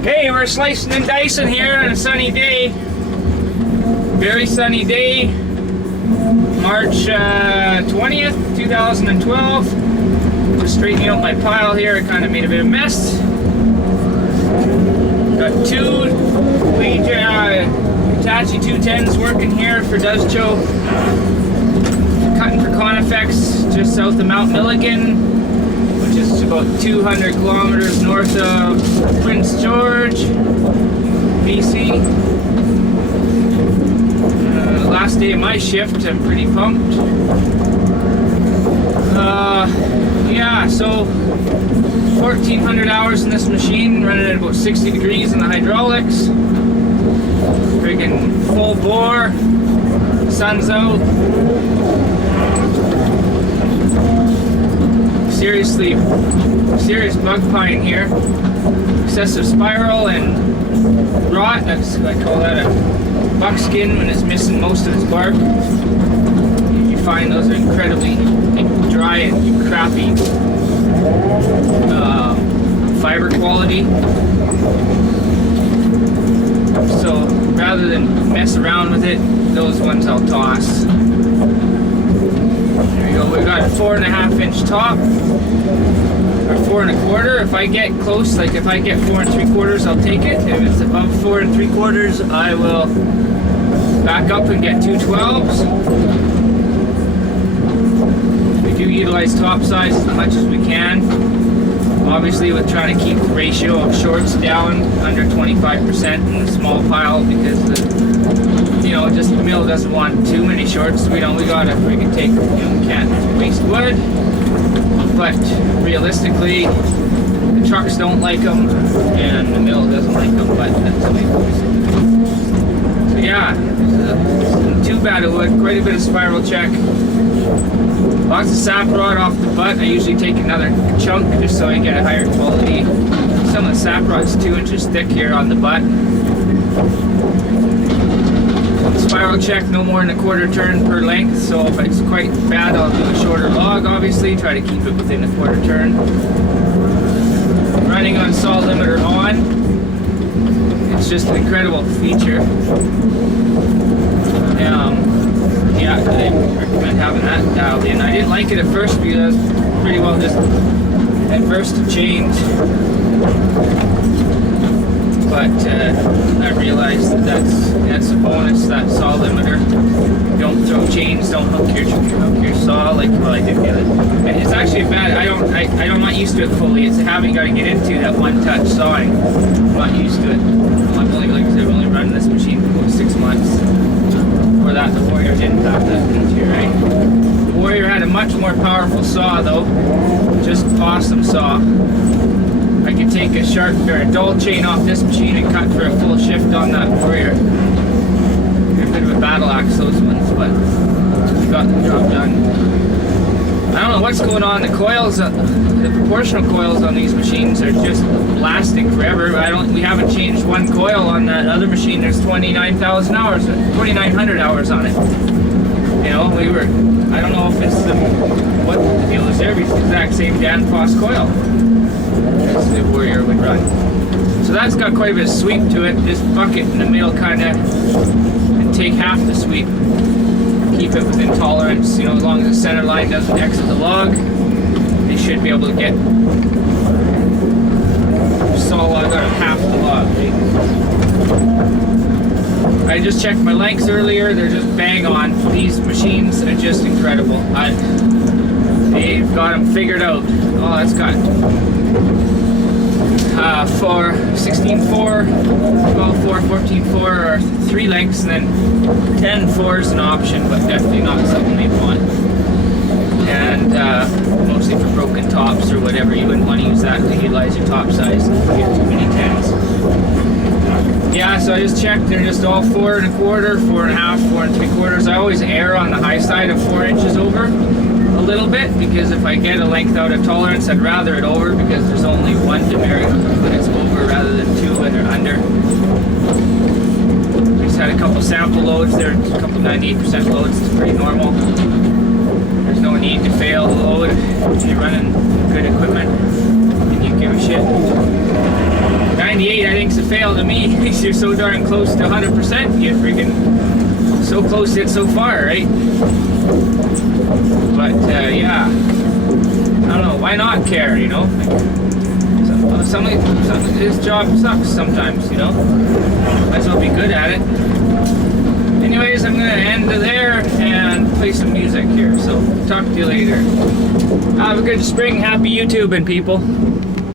Okay, we're slicing and dicing here on a sunny day. Very sunny day. March 20th, 2012. Just straightening out my pile here. I kind of made a bit of a mess. Got two Hitachi 210s working here for Duzcho. Cutting for Conifex just south of Mount Milligan, which is about 200 kilometers north of Prince George, BC. Last day of my shift, I'm pretty pumped. Yeah, so 1,400 hours in this machine, running at about 60 degrees in the hydraulics. Friggin' full bore, sun's out. Serious bug pine here. Excessive spiral and rot. I call that a buckskin when it's missing most of its bark. You find those are incredibly dry and crappy fiber quality. So rather than mess around with it, those ones I'll toss. There we go. We've got a 4.5 inch top, or 4 1/4. If I get close, like if I get 4 3/4, I'll take it. If it's above 4 3/4, I will back up and get 2 12s. We do utilize top size as much as we can. Obviously, we're trying to keep the ratio of shorts down under 25% in the small pile because just the mill doesn't want too many shorts. We can take, we can't waste wood, but realistically, the trucks don't like them and the mill doesn't like them, but that's the way it goes. So yeah, isn't too bad of wood, quite a bit of spiral check. Lots of sap rot off the butt. I usually take another chunk just so I get a higher quality. Some of the sap rot's 2 inches thick here on the butt. Spiral check no more than a 1/4 turn per length, so if it's quite bad I'll do a shorter log, obviously, try to keep it within a 1/4 turn. Running on saw limiter on. It's just an incredible feature. Yeah, I recommend having that dialed in. I didn't like it at first because I was pretty well just adverse to change. But I realized that that's a bonus, that saw limiter. Don't throw chains, don't hook your saw like well I did the other. And it's actually bad. I'm not used to it fully. It's a habit you got to get into, that one-touch sawing. I'm not used to it. I've only run this machine for about 6 months. Before that, the Warrior didn't have that feature, right? The Warrior had a much more powerful saw though. Just awesome saw. I could take a sharp or a dull chain off this machine and cut for a full shift on that Warrior. They're a bit of a battle axe, those ones, but we got the job done. I don't know what's going on. The coils, the proportional coils on these machines are just lasting forever. We haven't changed one coil on that other machine. There's 29,000 hours, 2,900 hours on it. I don't know if it's what the deal is there, because it's the exact same Danfoss coil as the Warrior would run. So that's got quite a bit of sweep to it. This bucket in the middle kind of can take half the sweep. Keep it within tolerance, as long as the center line doesn't exit the log, they should be able to get saw log out of half the log. I just checked my lengths earlier, they're just bang on. These machines are just incredible. They've got them figured out. Oh, that's got for 16.4, 12.4, 14.4 are 3 lengths, and then 10.4 is an option, but definitely not something they want. And mostly for broken tops or whatever, you wouldn't want to use that to utilize your top size if you get too many 10s. Yeah, so I just checked, they're just all 4 1/4, 4.5, 4 3/4. I always err on the high side of 4 inches over a little bit, because if I get a length out of tolerance, I'd rather it over, because there's only one demerit when it's over rather than 2 when they're under. We just had a couple sample loads there, a couple 98% loads, it's pretty normal. There's no need to fail the load if you're running good equipment and you give a shit. 98, I everything's a fail to me. You're so darn close to 100%. You're freaking so close yet so far, right? But yeah, I don't know. Why not care? You know, some of this job sucks sometimes. You know, might as well be good at it. Anyways, I'm gonna end there and play some music here. So talk to you later. Have a good spring. Happy YouTubing, people.